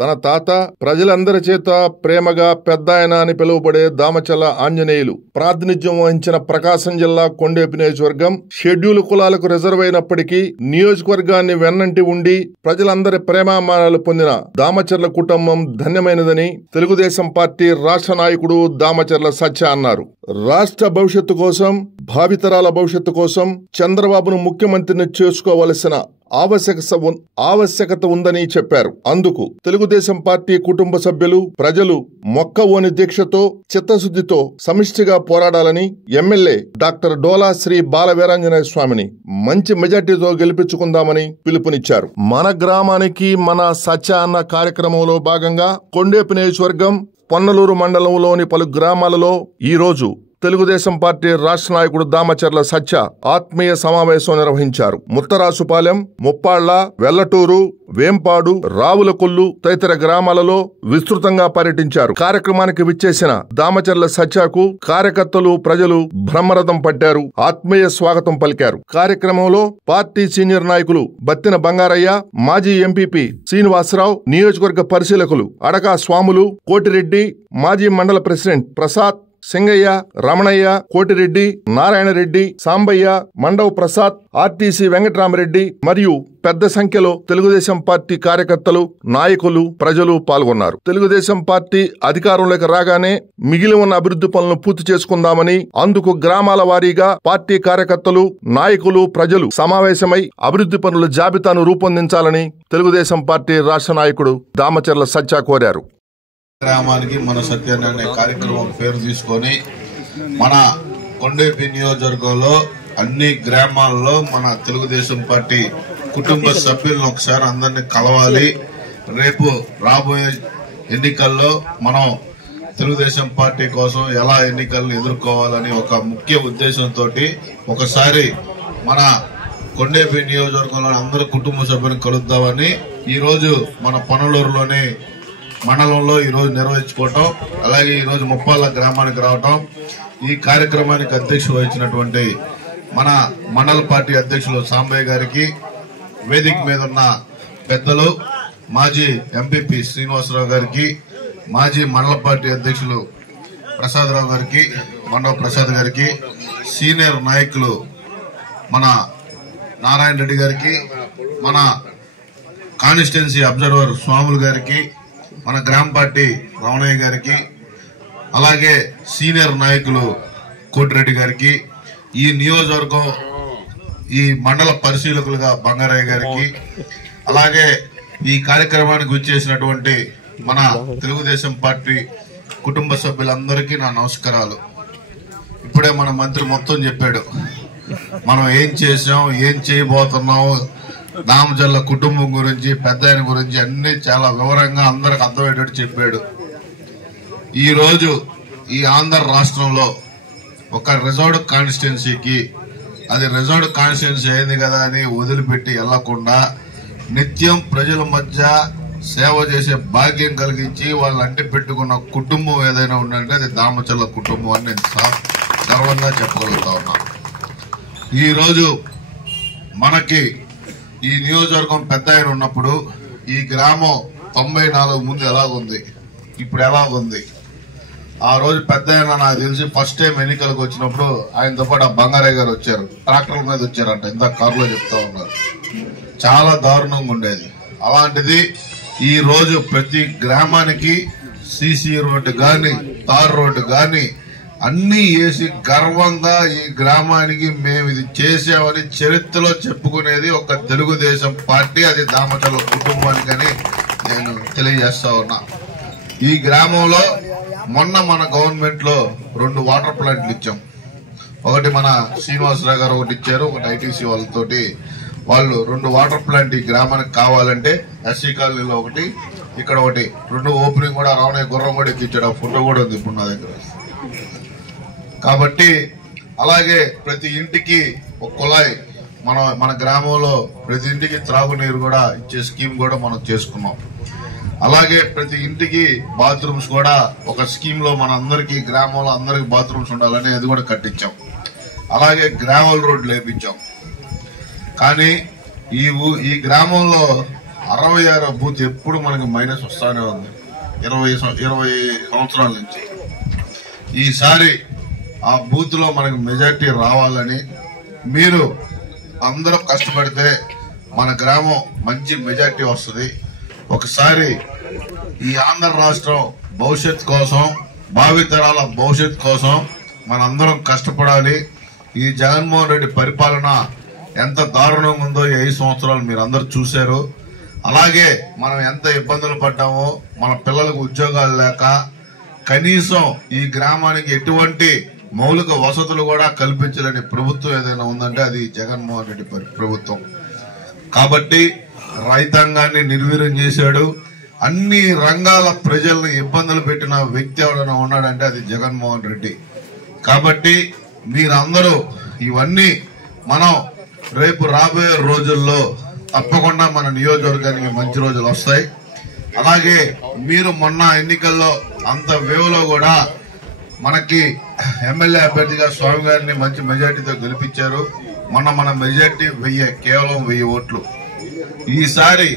తన తాత ప్రజలందరి చేత ప్రేమగా పెద్దాయన అని పిలువబడే దామచల్ల ఆంజనేయులు ప్రాతినిధ్యం వహించిన ప్రకాశం జిల్లా కొండేపి నియోజకవర్గం షెడ్యూల్ కులాలకు రిజర్వ్ అయినప్పటికీ నియోజకవర్గాన్ని వెన్నంటి ఉండి ప్రజలందరి ప్రేమామానాలు పొందిన దామచర్ల కుటుంబం ధన్యమైనదని తెలుగుదేశం పార్టీ రాష్ట్ర నాయకుడు దామచర్ల సత్య అన్నారు. రాష్ట్ర భవిష్యత్తు కోసం, భావితరాల భవిష్యత్తు కోసం చంద్రబాబును ముఖ్యమంత్రిని చేసుకోవలసిన ఆవశ్యకత ఉందని చెప్పారు. అందుకు తెలుగుదేశం పార్టీ కుటుంబ సభ్యులు, ప్రజలు మొక్కవోని దీక్షతో, చిత్తశుద్ధితో సమిష్టిగా పోరాడాలని ఎమ్మెల్యే డాక్టర్ డోలా శ్రీ బాల వీరాంజనేయ స్వామిని మంచి మెజార్టీతో గెలిపించుకుందామని పిలుపునిచ్చారు. మన గ్రామానికి మన సత్య అన్న కార్యక్రమంలో భాగంగా కొండేపి నియోజకవర్గం పొన్నలూరు మండలంలోని పలు గ్రామాలలో ఈ రోజు తెలుగుదేశం పార్టీ రాష్ట్ర నాయకుడు దామచర్ల సత్య ఆత్మీయ సమావేశం నిర్వహించారు. ముత్తరాసుపాలెం, ముప్పాళ్ల, వెల్లటూరు, వేంపాడు, రావులకొల్లు తదితర గ్రామాలలో విస్తృతంగా పర్యటించారు. కార్యక్రమానికి విచ్చేసిన దామచర్ల సత్యకు కార్యకర్తలు, ప్రజలు బ్రహ్మరథం పట్టారు, ఆత్మీయ స్వాగతం పలికారు. కార్యక్రమంలో పార్టీ సీనియర్ నాయకులు బత్తిన బంగారయ్య, మాజీ ఎంపీపీ శ్రీనివాసరావు, నియోజకవర్గ పరిశీలకులు అడకా స్వాములు, కోటిరెడ్డి, మాజీ మండల ప్రెసిడెంట్ ప్రసాద్, సింగయ్య, రమణయ్య, కోటిరెడ్డి, నారాయణరెడ్డి, సాంబయ్య, మండవ ప్రసాద్, ఆర్టీసీ వెంకటరామరెడ్డి మరియు పెద్ద సంఖ్యలో తెలుగుదేశం పార్టీ కార్యకర్తలు, నాయకులు, ప్రజలు పాల్గొన్నారు. తెలుగుదేశం పార్టీ అధికారంలోకి రాగానే మిగిలి ఉన్న అభివృద్ధి పనులను పూర్తి చేసుకుందామని, అందుకు గ్రామాల వారీగా పార్టీ కార్యకర్తలు, నాయకులు, ప్రజలు సమావేశమై అభివృద్ధి పనుల జాబితాను రూపొందించాలని తెలుగుదేశం పార్టీ రాష్ట్ర నాయకుడు దామచర్ల సత్య కోరారు. గ్రామానికి మన సత్యాన్ని అనే కార్యక్రమం పేరు తీసుకొని మన కొండేపి నియోజకవర్గంలో అన్ని గ్రామాల్లో మన తెలుగుదేశం పార్టీ కుటుంబ సభ్యులను ఒకసారి అందరినీ కలవాలి. రేపు రాబోయే ఎన్నికల్లో మనం తెలుగుదేశం పార్టీ కోసం ఎలా ఎన్నికలను ఎదుర్కోవాలని ఒక ముఖ్య ఉద్దేశంతో ఒకసారి మన కొండేపి నియోజకవర్గంలోని అందరూ కుటుంబ సభ్యులను కలుద్దామని ఈరోజు మన పొన్నలూరులోని మండలంలో ఈరోజు నిర్వహించుకోవటం, అలాగే ఈరోజు ముప్పాళ్ళ గ్రామానికి రావటం, ఈ కార్యక్రమానికి అధ్యక్షత వహించినటువంటి మన మండల పార్టీ అధ్యక్షులు సాంబయ్య గారికి, వేదిక మీద ఉన్న పెద్దలు మాజీ ఎంపీపీ శ్రీనివాసరావు గారికి, మాజీ మండల పార్టీ అధ్యక్షులు ప్రసాదరావు గారికి, మండవ ప్రసాద్ గారికి, సీనియర్ నాయకులు మన నారాయణ రెడ్డి గారికి, మన కాన్స్టిట్యున్సీ అబ్జర్వర్ స్వాములు గారికి, మన గ్రామ పార్టీ రమణయ్య గారికి, అలాగే సీనియర్ నాయకులు కోటిరెడ్డి గారికి, ఈ నియోజకవర్గం ఈ మండల పరిశీలకులుగా బంగారయ్య గారికి, అలాగే ఈ కార్యక్రమానికి వచ్చేసినటువంటి మన తెలుగుదేశం పార్టీ కుటుంబ సభ్యులందరికీ నా నమస్కారాలు. ఇప్పుడే మన మంత్రి మొత్తం చెప్పాడు, మనం ఏం చేసాం, ఏం చేయబోతున్నాం, దామచర్ల కుటుంబం గురించి, పెద్ద ఆయన గురించి అన్ని చాలా వివరంగా అందరికి అర్థమయ్యేటట్టు చెప్పాడు. ఈ రోజు ఈ ఆంధ్ర రాష్ట్రంలో ఒక రిజర్వ్డ్ కాన్స్టిట్యున్సీకి అది రిజర్వ్డ్ కాన్స్టిట్యున్సీ అయింది కదా అని వదిలిపెట్టి వెళ్లకుండా నిత్యం ప్రజల మధ్య సేవ చేసే భాగ్యం కలిగించి వాళ్ళు అంటి పెట్టుకున్న కుటుంబం ఏదైనా ఉందంటే అది దామచర్ల కుటుంబం అని నేను గర్వంగా చెప్పగలుగుతా ఉన్నా. ఈ రోజు మనకి ఈ నియోజకవర్గం పెద్ద ఆయన ఉన్నప్పుడు ఈ గ్రామం 94 ముందు ఎలాగుంది, ఇప్పుడు ఎలాగుంది. ఆ రోజు పెద్ద ఆయన నాకు తెలిసి ఫస్ట్ టైం ఎన్నికలకు వచ్చినప్పుడు ఆయనతో పాటు బంగారయ్య గారు వచ్చారు, ట్రాక్టర్ల మీద వచ్చారంట, ఇంత కారులో చెప్తా ఉన్నారు. చాలా దారుణంగా ఉండేది. అలాంటిది ఈ రోజు ప్రతి గ్రామానికి సీసీ రోడ్డు గాని, తార్ రోడ్డు గాని అన్ని వేసి గర్వంగా ఈ గ్రామానికి మేము ఇది చేసామని చరిత్రలో చెప్పుకునేది ఒక తెలుగుదేశం పార్టీ, అది దామచర్ల కుటుంబానికని నేను తెలియజేస్తా ఉన్నా. ఈ గ్రామంలో మొన్న మన గవర్నమెంట్ లో 2 వాటర్ ప్లాంట్లు ఇచ్చాం. ఒకటి మన శ్రీనివాసరావు గారు ఒకటి ఇచ్చారు, ఒకటి ఐటీసీ వాళ్ళతోటి వాళ్ళు 2 వాటర్ ప్లాంట్ ఈ గ్రామానికి కావాలంటే ఎస్సీ కాలనీలో ఒకటి, ఇక్కడ ఒకటి, 2 ఓపెనింగ్ కూడా రావణయ్య గుర్రం కూడా ఎక్కించాడు. ఆ ఫోటో కూడా ఉంది ఇప్పుడు నా దగ్గర. కాబట్టి అలాగే ప్రతి ఇంటికి ఒక కుళాయి, మన గ్రామంలో ప్రతి ఇంటికి త్రాగునీరు కూడా ఇచ్చే స్కీమ్ కూడా మనం చేసుకున్నాం. అలాగే ప్రతి ఇంటికి బాత్రూమ్స్ కూడా ఒక స్కీమ్ లో మన అందరికి గ్రామంలో అందరికి బాత్రూమ్స్ ఉండాలని అది కూడా కట్టించాం. అలాగే గ్రావెల్ రోడ్లు వేయించాం. కానీ ఈ గ్రామంలో 66వ బూత్ ఎప్పుడు మనకి మైనస్ వస్తానే ఉంది 20 సంవత్సరాల నుంచి. ఈసారి ఆ బూత్ లో మనకి మెజార్టీ రావాలని మీరు అందరూ కష్టపడితే మన గ్రామం మంచి మెజార్టీ వస్తుంది. ఒకసారి ఈ ఆంధ్ర రాష్ట్రం భవిష్యత్ కోసం, భావితరాల భవిష్యత్ కోసం మనందరం కష్టపడాలి. ఈ జగన్మోహన్ రెడ్డి పరిపాలన ఎంత దారుణంగా ఉందో ఈ 5 సంవత్సరాలు మీరు అందరూ చూశారు. అలాగే మనం ఎంత ఇబ్బందులు పడ్డామో, మన పిల్లలకు ఉద్యోగాలు లేక కనీసం ఈ గ్రామానికి ఎటువంటి మౌలిక వసతులు కూడా కల్పించలేని ప్రభుత్వం ఏదైనా ఉందంటే అది జగన్మోహన్ రెడ్డి ప్రభుత్వం. కాబట్టి రైతాంగాన్ని నిర్వీర్యం చేశాడు. అన్ని రంగాల ప్రజల్ని ఇబ్బందులు పెట్టిన వ్యక్తి ఎవరైనా ఉన్నాడంటే అది జగన్మోహన్ రెడ్డి. కాబట్టి మీరందరూ ఇవన్నీ మనం రేపు రాబోయే రోజుల్లో తప్పకుండా మన నియోజకవర్గానికి మంచి రోజులు వస్తాయి. అలాగే మీరు మొన్న ఎన్నికల్లో అంత వేవ్లో కూడా మనకి ఎమ్మెల్యే అభ్యర్థిగా స్వామి గారిని మంచి మెజార్టీతో గెలిపించారు. మొన్న మన మెజార్టీ కేవలం 1000 ఓట్లు. ఈసారి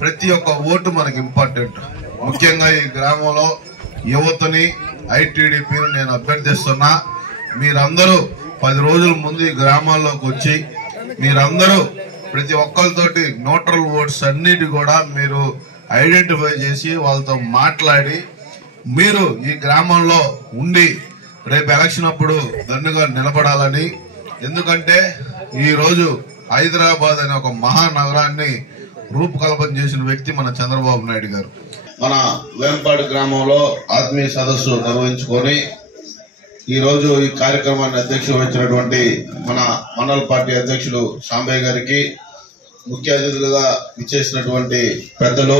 ప్రతి ఒక్క ఓటు మనకి ఇంపార్టెంట్. ముఖ్యంగా ఈ గ్రామంలో యువతని, ఐటీడీపీని నేను అభ్యర్థిస్తున్నా. మీరందరూ 10 రోజుల ముందు ఈ గ్రామాల్లోకి వచ్చి మీరందరూ ప్రతి ఒక్కరితోటి న్యూట్రల్ ఓట్స్ అన్నిటి కూడా మీరు ఐడెంటిఫై చేసి వాళ్ళతో మాట్లాడి మీరు ఈ గ్రామంలో ఉండి రేపు ఎలక్షన్ అప్పుడు దండుగా నిలబడాలని. ఎందుకంటే ఈ రోజు హైదరాబాద్ అనే ఒక మహానగరాన్ని రూపకల్పన చేసిన వ్యక్తి మన చంద్రబాబు నాయుడు గారు. మన వేంపాడు గ్రామంలో ఆత్మీయ సదస్సు నిర్వహించుకొని ఈ రోజు ఈ కార్యక్రమాన్ని అధ్యక్షత వహించినటువంటి మన మండల పార్టీ అధ్యక్షులు సాంబయ్య గారికి, ముఖ్య అతిథులుగా ఇచ్చేసినటువంటి పెద్దలు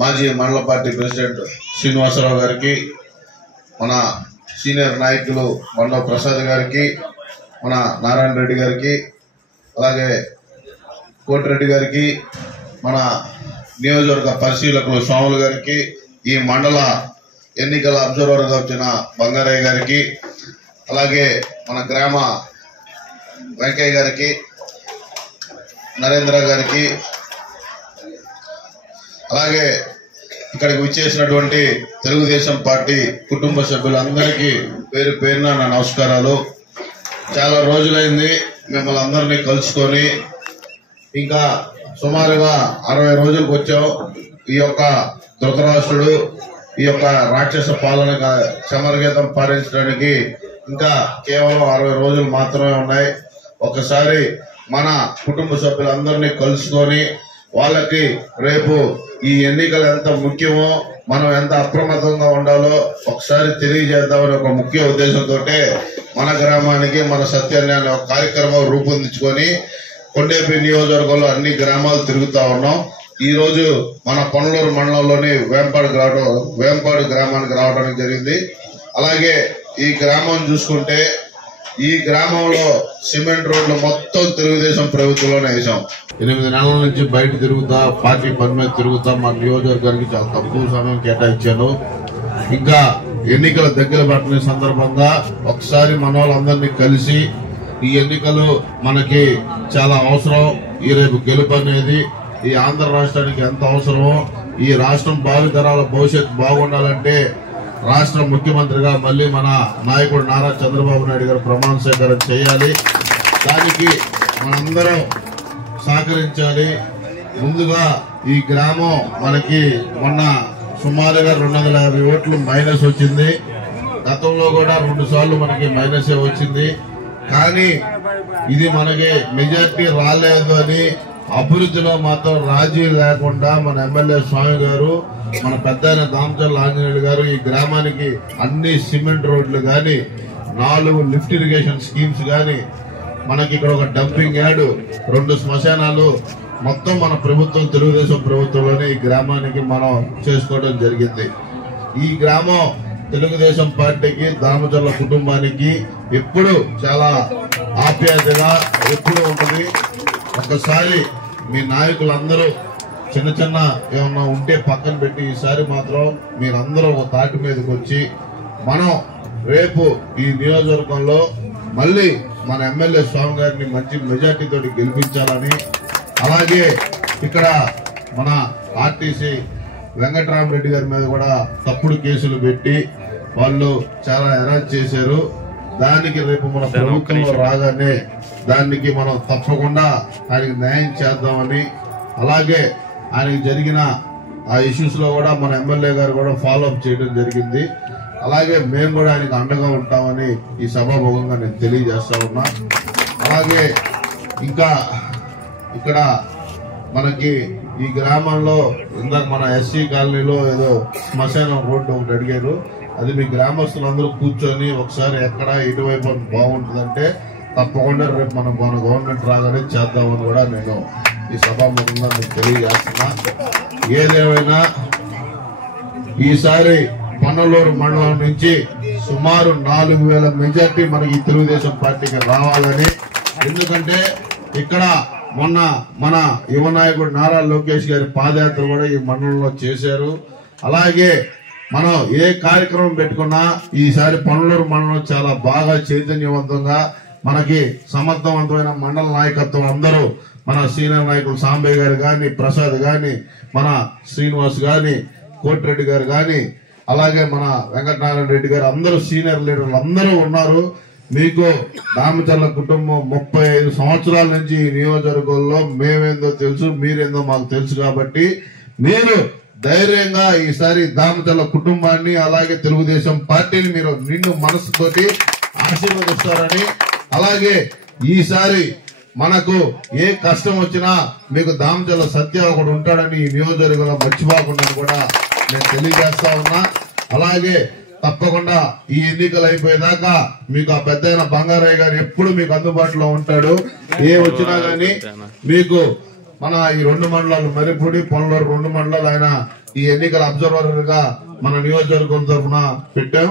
మాజీ మండల పార్టీ ప్రెసిడెంట్ శ్రీనివాసరావు గారికి, మన సీనియర్ నాయకులు బండవ ప్రసాద్ గారికి, మన నారాయణ రెడ్డి గారికి, అలాగే కోటిరెడ్డి గారికి, మన నియోజకవర్గ పరిశీలకులు స్వాములు గారికి, ఈ మండల ఎన్నికల అబ్జర్వర్ గా వచ్చిన బంగారయ్య గారికి, అలాగే మన గ్రామ వెంకయ్య గారికి, నరేంద్ర గారికి, అలాగే ఇక్కడికి విచ్చేసినటువంటి తెలుగుదేశం పార్టీ కుటుంబ సభ్యులందరికీ పేరు పేరున నా నమస్కారాలు. చాలా రోజులైంది మిమ్మల్ని అందరినీ కలుసుకొని. ఇంకా సుమారుగా 60 రోజులకు వచ్చాం. ఈ యొక్క ధృతరాష్ట్రుడు ఈ యొక్క రాక్షస పాలన సమరగీతం పాటించడానికి ఇంకా కేవలం 60 రోజులు మాత్రమే ఉన్నాయి. ఒకసారి మన కుటుంబ సభ్యులందరినీ కలుసుకొని వాళ్ళకి రేపు ఈ ఎన్నికలు ఎంత ముఖ్యమో, మనం ఎంత అప్రమత్తంగా ఉండాలో ఒకసారి తెలియజేద్దామని ఒక ముఖ్య ఉద్దేశంతో మన గ్రామానికి మన సత్యాన్ని అనే ఒక కార్యక్రమం రూపొందించుకొని కొండేపి నియోజకవర్గంలో అన్ని గ్రామాలు తిరుగుతా ఉన్నాం. ఈ రోజు మన పొన్నలూరు మండలంలోని వేంపాడు గ్రామానికి రావడానికి జరిగింది. అలాగే ఈ గ్రామం చూసుకుంటే ఈ గ్రామంలో సిమెంట్ రోడ్లు మొత్తం తెలుగుదేశం ప్రభుత్వంలోనే వేసాం. 8 నెలల నుంచి బయట తిరుగుతా, పార్టీ పని మీద తిరుగుతా మన నియోజకవర్గానికి చాలా తక్కువ సమయం కేటాయించాను. ఇంకా ఎన్నికల దగ్గర పట్టిన సందర్భంగా ఒకసారి మన వాళ్ళందరినీ కలిసి ఈ ఎన్నికలు మనకి చాలా అవసరం. ఈ రేపు గెలుపు అనేది ఈ ఆంధ్ర రాష్ట్రానికి ఎంత అవసరమో, ఈ రాష్ట్రం భావితరాల భవిష్యత్తు బాగుండాలంటే రాష్ట్ర ముఖ్యమంత్రిగా మళ్లీ మన నాయకుడు నారా చంద్రబాబు నాయుడు గారు ప్రమాణ స్వీకారం చేయాలి. దానికి మనందరం సహకరించాలి. ముందుగా ఈ గ్రామం మనకి మొన్న సుమారుగా 250 ఓట్లు మైనస్ వచ్చింది. గతంలో కూడా 2 సార్లు మనకి మైనసే వచ్చింది. కానీ ఇది మనకి మెజార్టీ రాలేదు అని అభివృద్ధిలో మాత్రం రాజీ లేకుండా మన ఎమ్మెల్యే స్వామి గారు, మన పెద్ద దామచర్ల ఆంజనేయులు గారు ఈ గ్రామానికి అన్ని సిమెంట్ రోడ్లు గాని, 4 లిఫ్ట్ ఇరిగేషన్ స్కీమ్స్ గాని, మనకి ఇక్కడ ఒక డంపింగ్ యార్డ్, 2 శ్మశానాలు మొత్తం మన ప్రభుత్వం తెలుగుదేశం ప్రభుత్వంలోనే ఈ గ్రామానికి మనం చేసుకోవడం జరిగింది. ఈ గ్రామం తెలుగుదేశం పార్టీకి, దామచర్ల కుటుంబానికి ఎప్పుడు చాలా ఆప్యాయతగా ఎప్పుడు ఉంటుంది. ఒక్కసారి మీ నాయకులందరూ చిన్న చిన్న ఏమన్నా ఉంటే పక్కన పెట్టి ఈసారి మాత్రం మీరందరూ ఒక తాటి మీదకి వచ్చి మనం రేపు ఈ నియోజకవర్గంలో మళ్ళీ మన ఎమ్మెల్యే స్వామి గారిని మంచి మెజార్టీతో గెలిపించాలని, అలాగే ఇక్కడ మన ఆర్టీసీ వెంకటరామరెడ్డి గారి మీద కూడా తప్పుడు కేసులు పెట్టి వాళ్ళు చాలా హెరాస్ చేశారు. దానికి రేపు మన ప్రభుత్వంలో రాగానే దానికి మనం తప్పకుండా ఆయనకి న్యాయం చేద్దామని, అలాగే ఆయనకి జరిగిన ఆ ఇష్యూస్ లో కూడా మన ఎమ్మెల్యే గారు కూడా ఫాలో అప్ చేయడం జరిగింది. అలాగే మేము కూడా ఆయనకు అండగా ఉంటామని ఈ సభాముఖంగా నేను తెలియజేస్తా ఉన్నా. అలాగే ఇంకా ఇక్కడ మనకి ఈ గ్రామంలో ఇందాక మన ఎస్సీ కాలనీలో ఏదో శ్మశానం రోడ్డు ఒకటి అడిగారు. అది మీ గ్రామస్తులందరూ కూర్చొని ఒకసారి ఎక్కడ ఇటువైపు బాగుంటుందంటే తప్పకుండా రేపు మన గవర్నమెంట్ రాగానే చేద్దామని కూడా నేను ఈ సభాముఖంగా మీకు తెలియజేస్తున్నా. ఏదేమైనా ఈసారి పన్నలూరు మండలం నుంచి సుమారు 4000 మెజార్టీ మనకి తెలుగుదేశం పార్టీకి రావాలని, ఎందుకంటే ఇక్కడ మొన్న మన యువ నాయకుడు నారా లోకేష్ గారి పాదయాత్ర కూడా ఈ మండలంలో చేశారు. అలాగే మనం ఏ కార్యక్రమం పెట్టుకున్నా ఈసారి పన్నలూరు మండలం చాలా బాగా చైతన్యవంతంగా మనకి సమర్థవంతమైన మండల నాయకత్వం అందరూ మన సీనియర్ నాయకులు సాంబయ్య గారు గాని, ప్రసాద్ గాని, మన శ్రీనివాస్ గాని, కోటిరెడ్డి గారు గాని, అలాగే మన వెంకటనారాయణ రెడ్డి గారు అందరూ సీనియర్ లీడర్లు అందరూ ఉన్నారు. మీకు దామచర్ల కుటుంబం 35 సంవత్సరాల నుంచి ఈ నియోజకవర్గంలో మేమేందో తెలుసు, మీరేందో మాకు తెలుసు. కాబట్టి మీరు ధైర్యంగా ఈసారి దామచర్ల కుటుంబాన్ని అలాగే తెలుగుదేశం పార్టీని మీరు నిండు మనసుతోటి ఆశీర్వదిస్తారని, అలాగే ఈసారి మనకు ఏ కష్టం వచ్చినా మీకు దామచర్ల సత్య ఒకడు ఉంటాడని ఈ నియోజకవర్గంలో మర్చిపోకుండా కూడా నేను తెలియజేస్తా ఉన్నా. అలాగే తప్పకుండా ఈ ఎన్నికలు అయిపోయేదాకా మీకు ఆ పెద్ద బంగారయ్య గారు ఎప్పుడు మీకు అందుబాటులో ఉంటాడు. ఏ వచ్చినా గానీ మీకు మన ఈ 2 మండలాలు మర్రిపూడి, పొన్నలూరు 2 మండలాలు ఆయన ఈ ఎన్నికల అబ్జర్వర్ గా మన నియోజకవర్గం తరఫున పెట్టాం.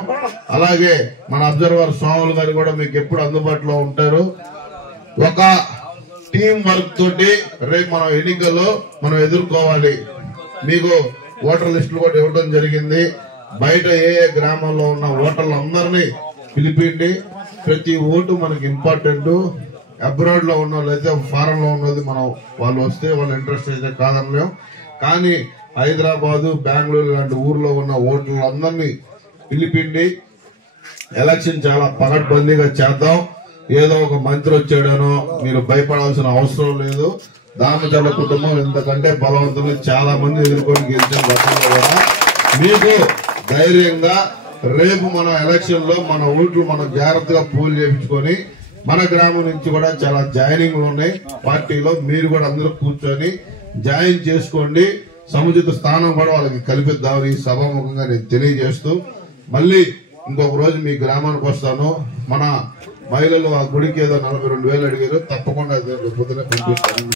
అలాగే మన అబ్జర్వర్ సోములు గారు కూడా మీకు ఎప్పుడు అందుబాటులో ఉంటారు. ఒక టీం వర్క్ తోటి రేపు మనం ఎన్నికల్లో మనం ఎదుర్కోవాలి. మీకు ఓటర్ లిస్టులు కూడా ఇవ్వడం జరిగింది. బయట ఏ గ్రామంలో ఉన్న ఓటర్లు అందరినీ పిలిపిండి, ప్రతి ఓటు మనకి ఇంపార్టెంట్. అబ్రాడ్ లో ఉన్న లేదా ఫారెన్ లో ఉన్నది మనం వాళ్ళు వస్తే వాళ్ళ ఇంట్రెస్ట్ అయితే కాదనలేం. కానీ హైదరాబాదు, బెంగళూరు లాంటి ఊర్లో ఉన్న ఓటర్లందరినీ పిలిపిండి ఎలక్షన్ చాలా పకడ్బందీగా చేద్దాం. ఏదో ఒక మంత్రి వచ్చాడనో మీరు భయపడాల్సిన అవసరం లేదు. దామచర్ల కుటుంబం ఇంతకంటే బలవంతులు చాలా మంది ఎదుర్కొని గెలిచిన గతంలో కూడా మీకు ధైర్యంగా రేపు మన ఎలక్షన్ లో మన ఓట్లు మనం జాగ్రత్తగా పోల్ చేయించుకొని మన గ్రామం నుంచి కూడా చాలా జాయినింగ్లు ఉన్నాయి పార్టీలో. మీరు కూడా అందరూ కూర్చొని జాయిన్ చేసుకోండి. సముచిత స్థానం కూడా వాళ్ళకి కల్పిద్దామని ఈ సభాముఖంగా నేను తెలియజేస్తూ, మళ్ళీ ఇంకొక రోజు మీ గ్రామానికి వస్తాను. మన మహిళలు ఆ గుడికి ఏదో 42,000 అడిగారు, తప్పకుండా పొద్దున పంపిస్తాను.